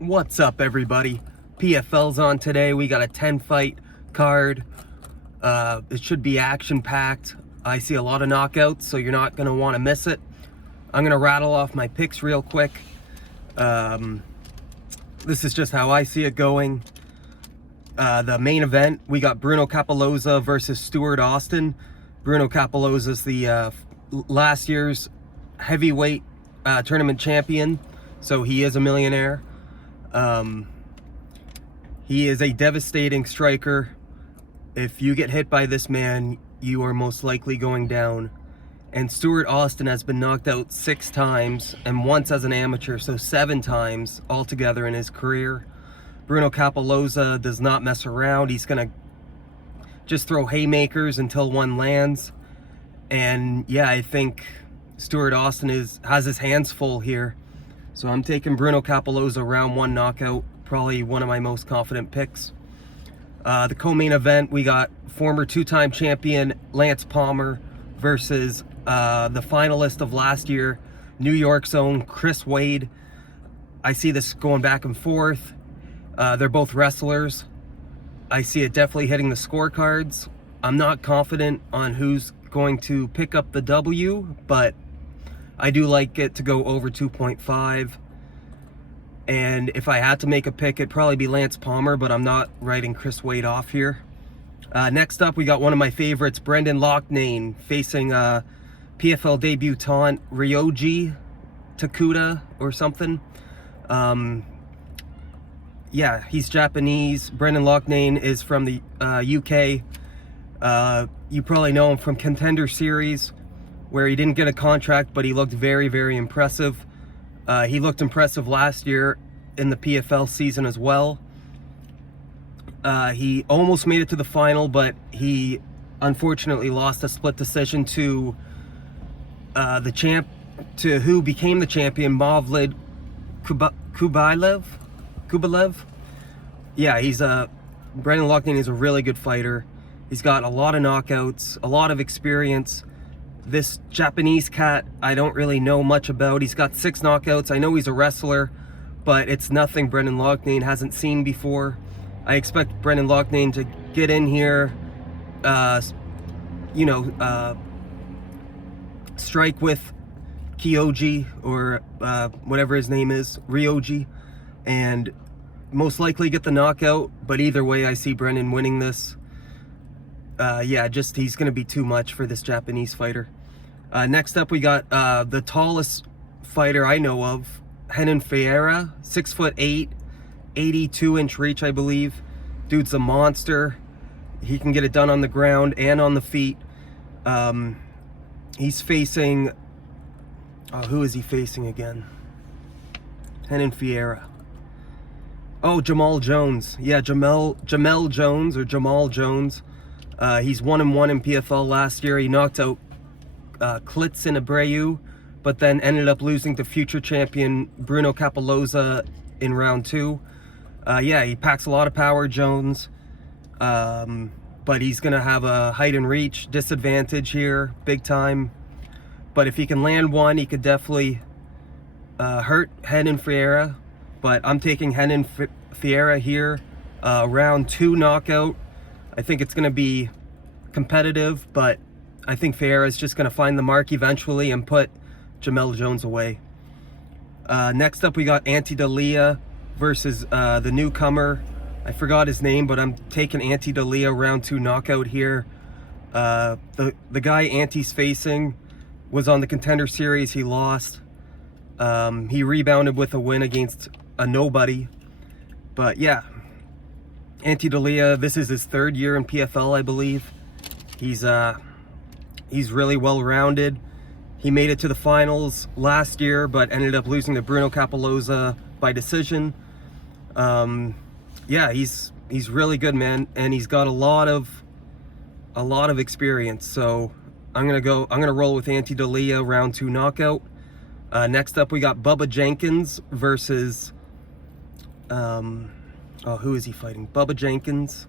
What's up, everybody? PFL's on today. We got a 10-fight card. It should be action-packed. I see a lot of knockouts, so you're not going to want to miss it. I'm going to rattle off my picks real quick. This is just how I see it going. The main event, we got Bruno Capoloza versus Stuart Austin. Bruno Capoloza's the last year's heavyweight tournament champion, so he is a millionaire. He is a devastating striker. If you get hit by this man, you are most likely going down. And Stuart Austin has been knocked out 6 times, and once as an amateur, so 7 times altogether in his career. Bruno Capoloza does not mess around. He's gonna just throw haymakers until one lands. And yeah, I think Stuart Austin has his hands full here. So I'm taking Bruno Capoloza round 1 knockout, probably one of my most confident picks. The co-main event, we got former 2-time champion Lance Palmer versus the finalist of last year, New York's own Chris Wade. I see this going back and forth. They're both wrestlers. I see it definitely hitting the scorecards. I'm not confident on who's going to pick up the W, but I do like it to go over 2.5. And if I had to make a pick, it'd probably be Lance Palmer, but I'm not writing Chris Wade off here. Next up, we got one of my favorites, Brendan Loughnane, facing PFL debutant Ryoji Takuda or something. Yeah, he's Japanese. Brendan Loughnane is from the UK. You probably know him from Contender Series, where he didn't get a contract, but he looked very, very impressive. He looked impressive last year in the PFL season as well. He almost made it to the final, but he unfortunately lost a split decision to who became the champion, Mavlid Kubalev. Yeah, Brendan Loughnane is a really good fighter. He's got a lot of knockouts, a lot of experience. This Japanese cat, I don't really know much about. He's got 6 knockouts. I know he's a wrestler, but it's nothing Brendan Loughnane hasn't seen before. I expect Brendan Loughnane to get in here, strike with Kyoji or whatever his name is, Ryoji, and most likely get the knockout. But either way, I see Brendan winning this. Yeah, just he's going to be too much for this Japanese fighter. Next up, we got the tallest fighter I know of, Renan Ferreira, 6'8", 82-inch reach, I believe. Dude's a monster. He can get it done on the ground and on the feet. He's facing... who is he facing again? Renan Ferreira. Oh, Jamal Jones. Yeah, Jamel Jones or Jamal Jones. He's 1-1 in PFL last year. He knocked out Klitsin Abreu, but then ended up losing to future champion Bruno Capoloza in round 2. Yeah, he packs a lot of power, Jones, but he's going to have a height and reach disadvantage here, big time. But if he can land one, he could definitely hurt Renan Ferreira. But I'm taking Renan Ferreira here, round 2 knockout. I think it's going to be competitive, but I think Ferreira is just going to find the mark eventually and put Jamel Jones away. Next up, we got Ante Dalia versus the newcomer. I forgot his name, but I'm taking Ante Dalia round 2 knockout here. The guy Ante's facing was on the Contender Series. He lost. He rebounded with a win against a nobody. But yeah, Ante Dalia, this is his 3rd year in PFL, I believe. He's really well-rounded. He made it to the finals last year, but ended up losing to Bruno Capoloza by decision. Yeah, he's really good, man, and he's got a lot of experience. So I'm gonna roll with Ante Dalia round 2 knockout. Next up, we got Bubba Jenkins versus who is he fighting? Bubba Jenkins.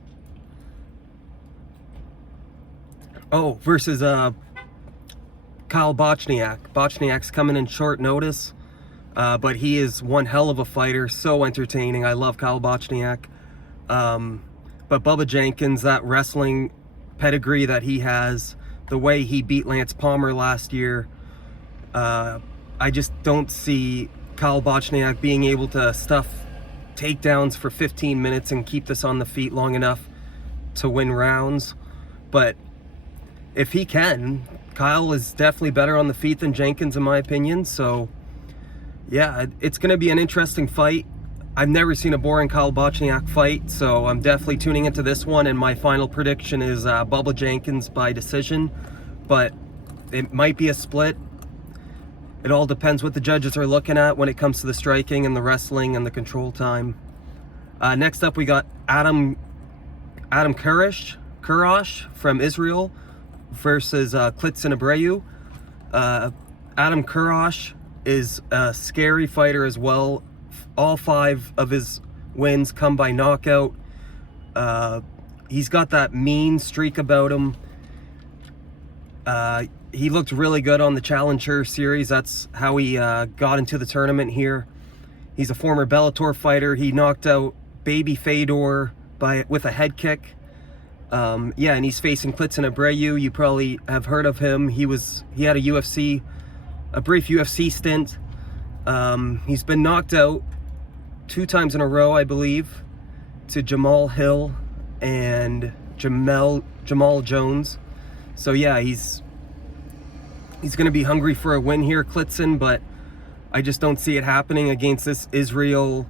Oh, versus Kyle Bochniak. Bochniak's coming in short notice. But he is one hell of a fighter, so entertaining. I love Kyle Bochniak. But Bubba Jenkins, that wrestling pedigree that he has, the way he beat Lance Palmer last year, I just don't see Kyle Bochniak being able to stuff takedowns for 15 minutes and keep this on the feet long enough to win rounds. But if he can, Kyle is definitely better on the feet than Jenkins in my opinion. So yeah, it's going to be an interesting fight. I've never seen a boring Kyle Bochniak fight, so I'm definitely tuning into this one, and my final prediction is Bubba Jenkins by decision, but it might be a split. It all depends what the judges are looking at when it comes to the striking and the wrestling and the control time. Next up, we got Adam Kurash from Israel versus Klidson Abreu. Adam Kurash is a scary fighter as well. All 5 of his wins come by knockout. He's got that mean streak about him. He looked really good on the Challenger series. That's how he got into the tournament here. He's a former Bellator fighter. He knocked out Baby Fedor with a head kick. Yeah, and he's facing Klidson Abreu. You probably have heard of him. He had a brief UFC stint. He's been knocked out 2 times in a row, I believe, to Jamal Hill and Jamal Jones. So yeah, he's going to be hungry for a win here, Klidson, but I just don't see it happening against this Israel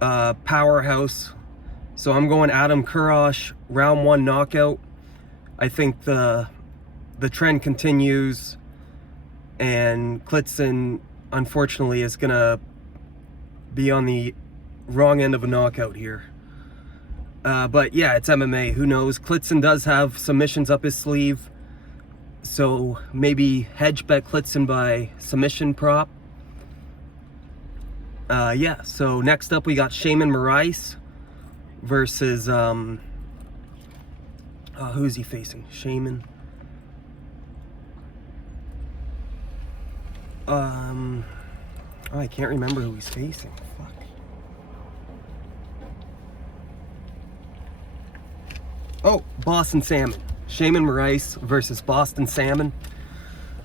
powerhouse. So I'm going Adam Kurash, round 1 knockout. I think the trend continues, and Klidson, unfortunately, is going to be on the wrong end of a knockout here. But yeah, it's MMA. Who knows? Klidson does have submissions up his sleeve, so maybe hedge bet Klidson by submission prop. Yeah, so next up we got Shaman Moraes versus who's he facing? Shaman. Oh, I can't remember who he's facing. Fuck. Oh, Boston Salmon. Shaman Moraes versus Boston Salmon.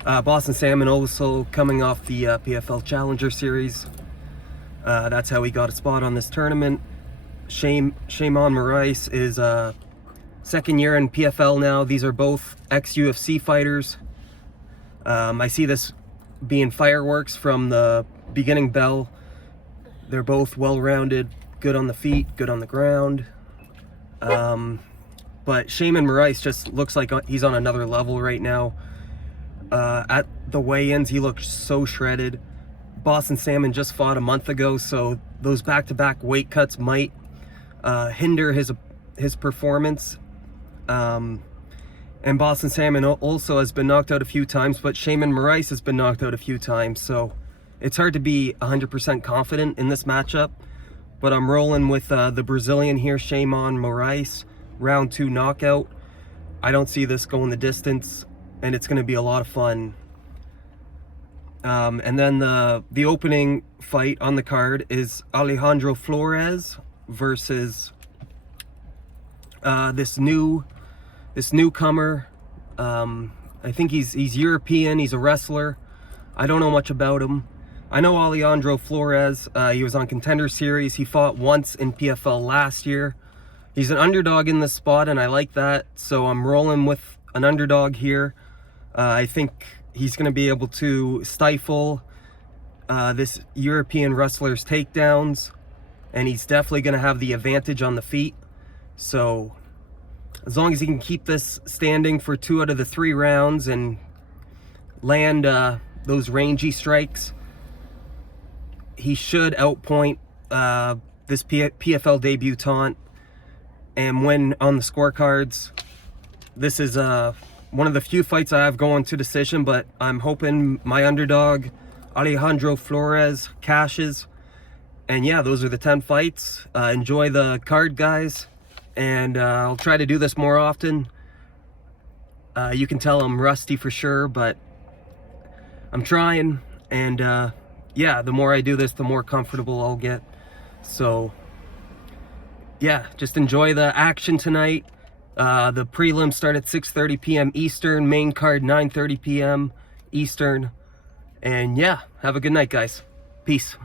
Boston Salmon also coming off the PFL Challenger Series. That's how he got a spot on this tournament. Shaman Moraes is second year in PFL now. These are both ex-UFC fighters. I see this being fireworks from the beginning bell. They're both well-rounded, good on the feet, good on the ground. But Shaman Moraes just looks like he's on another level right now. At the weigh-ins, he looked so shredded. Boston Salmon just fought a month ago, so those back-to-back weight cuts might hinder his performance. And Boston Salmon also has been knocked out a few times, but Shaman Moraes has been knocked out a few times, so it's hard to be 100% confident in this matchup. But I'm rolling with the Brazilian here, Shaman Moraes, round 2 knockout. I don't see this going the distance, and it's going to be a lot of fun. And then the opening fight on the card is Alejandro Flores versus this newcomer. I think he's European. He's a wrestler. I don't know much about him. I know Alejandro Flores. He was on Contender Series. He fought once in PFL last year. He's an underdog in this spot, and I like that. So I'm rolling with an underdog here. I think he's going to be able to stifle this European wrestler's takedowns, and he's definitely going to have the advantage on the feet. So as long as he can keep this standing for 2 out of the 3 rounds and land those rangy strikes, he should outpoint this PFL debutant and win on the scorecards. This is one of the few fights I have going to decision, but I'm hoping my underdog, Alejandro Flores, cashes. And yeah, those are the 10 fights. Enjoy the card, guys. And I'll try to do this more often. You can tell I'm rusty for sure, but I'm trying. And yeah, the more I do this, the more comfortable I'll get. So yeah, just enjoy the action tonight. The prelims start at 6:30 p.m. Eastern, main card 9:30 p.m. Eastern. And yeah, have a good night, guys. Peace.